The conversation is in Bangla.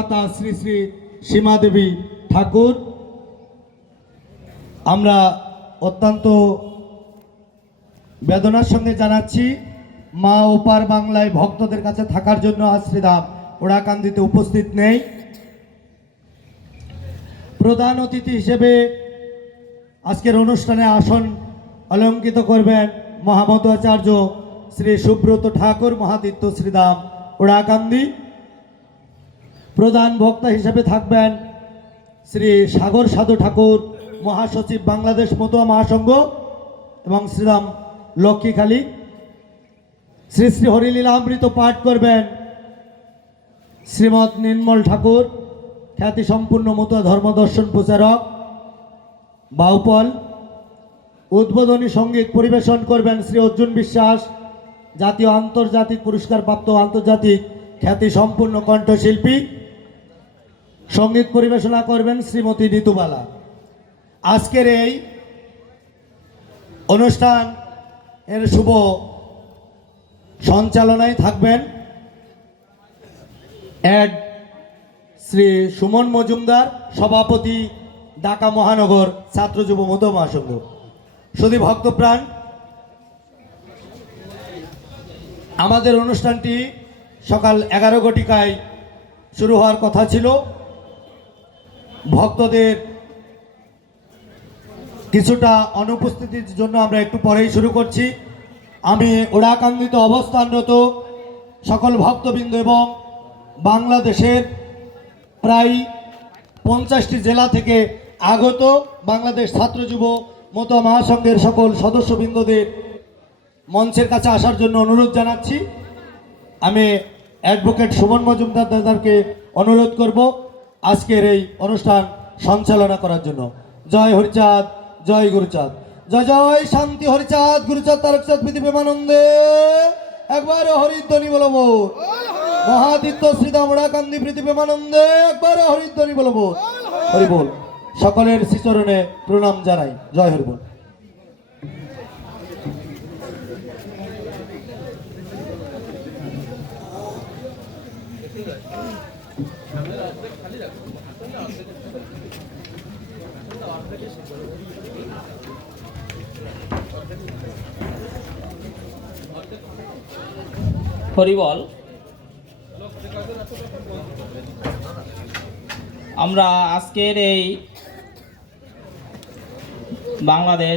মাতা শ্রী শ্রী সীমা দেবী ঠাকুর। আমরা অত্যন্ত বেদনার সঙ্গে জানাচ্ছি, মা ওপার বাংলায় ভক্তদের কাছে থাকার জন্য আজ শ্রীরাম ওড়াকান্দিতে উপস্থিত নেই। প্রধান অতিথি হিসেবে আজকের অনুষ্ঠানে আসন অলঙ্কিত করবেন মহামতাচার্য শ্রী সুব্রত ঠাকুর, মহাদিত্য শ্রীরাম ওড়াকান্দি। প্রধান বক্তা হিসেবে থাকবেন শ্রী সাগর সাধু ঠাকুর, মহাসচিব বাংলাদেশ মতুয়া মহাসংঘ এবং শ্রীরাম লক্ষ্মীখালী শ্রী শ্রী হরিলীলা অমৃত পাঠ করবেন শ্রীমৎ নির্মল ঠাকুর খ্যাতি সম্পূর্ণ মতুয়া ধর্মদর্শন প্রচারক বাউপল। উদ্বোধনী সংগীত পরিবেশন করবেন শ্রী অর্জুন বিশ্বাস, জাতীয় আন্তর্জাতিক পুরস্কার প্রাপ্ত আন্তর্জাতিক খ্যাতি সম্পূর্ণ কণ্ঠশিল্পী। সংগীত পরিবেশনা করবেন শ্রীমতী ঋতুবালা। আজকের এই অনুষ্ঠান এর শুভ সঞ্চালনায় থাকবেন এক শ্রী সুমন মজুমদার, সভাপতি ঢাকা মহানগর ছাত্র যুব মধ্য মহাসংঘ সুদী ভক্তপ্রাণ, আমাদের অনুষ্ঠানটি সকাল এগারো ঘটিকায় শুরু হওয়ার কথা ছিল। ভক্তদের কিছুটা অনুপস্থিতির জন্য আমরা একটু পরেই শুরু করছি। আমি ওড়াকান্দিত অবস্থানরত সকল ভক্তবৃন্দ এবং বাংলাদেশের প্রায় পঞ্চাশটি জেলা থেকে আগত বাংলাদেশ ছাত্র যুব মতো মহাসংঘের সকল সদস্যবৃন্দদের মঞ্চের কাছে আসার জন্য অনুরোধ জানাচ্ছি। আমি অ্যাডভোকেট সুমন মজুমদার দাদাকে অনুরোধ করব। আজকের এই অনুষ্ঠান সঞ্চালনা করার জন্য। জয় হরিচাঁদ, জয় গুরুচাঁদ। জয় জয়, শান্তি হরিচাঁদ, গুরুচাঁদ তারকচাঁদ পৃথিবী আনন্দে একবার হরিধ্বনি বলব। মহাদিত্য শ্রীদাম কান্দি পৃথিবী আনন্দে একবার হরিধ্বনি বলব। হরি বল সকলের শ্রীচরণে প্রণাম জানাই। জয় হরি বল হরিবল আমরা আজকের এই বাংলাদেশ